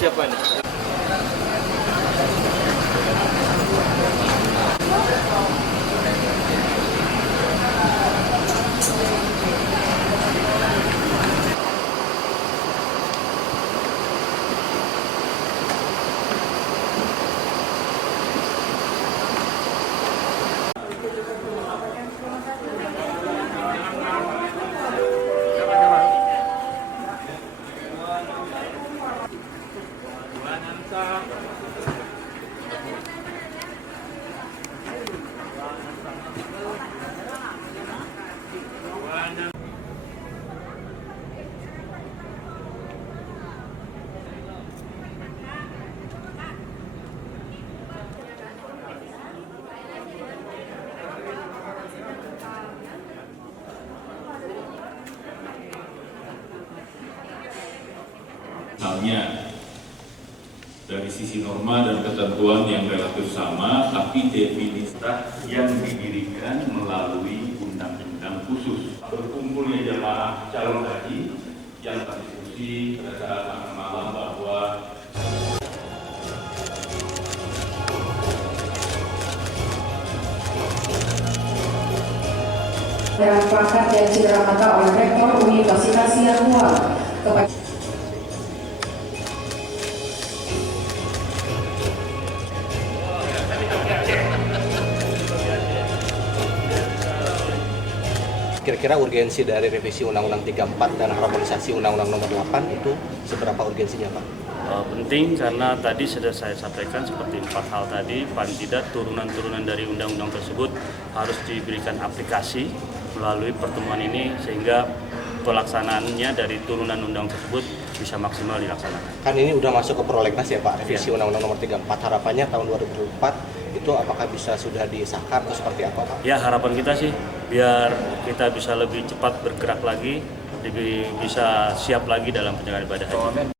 persiapannya. Misalnya dari sisi norma dan ketentuan yang relatif sama, tapi definisi yang didirikan melalui undang-undang khusus. Berkumpulnya jemaah calon haji yang berdiskusi pada saat makan malam bahwa dengan plakat dan cenderamata oleh Rektor Universitas Sianua kepada Kira-kira urgensi dari revisi Undang-Undang 34 dan harmonisasi Undang-Undang Nomor 8 itu seberapa urgensinya, Pak? Penting karena tadi sudah saya sampaikan seperti 4 hal tadi, paling tidak turunan-turunan dari undang-undang tersebut harus diberikan aplikasi melalui pertemuan ini sehingga pelaksanaannya dari turunan undang tersebut bisa maksimal dilaksanakan. Kan ini udah masuk ke prolegnas ya Pak, revisi Undang-Undang Nomor 34, harapannya tahun 2024 itu apakah bisa sudah disahkan atau seperti apa Pak? Ya harapan kita sih biar kita bisa lebih cepat bergerak lagi, lebih bisa siap lagi dalam penyelenggaraan ibadah haji.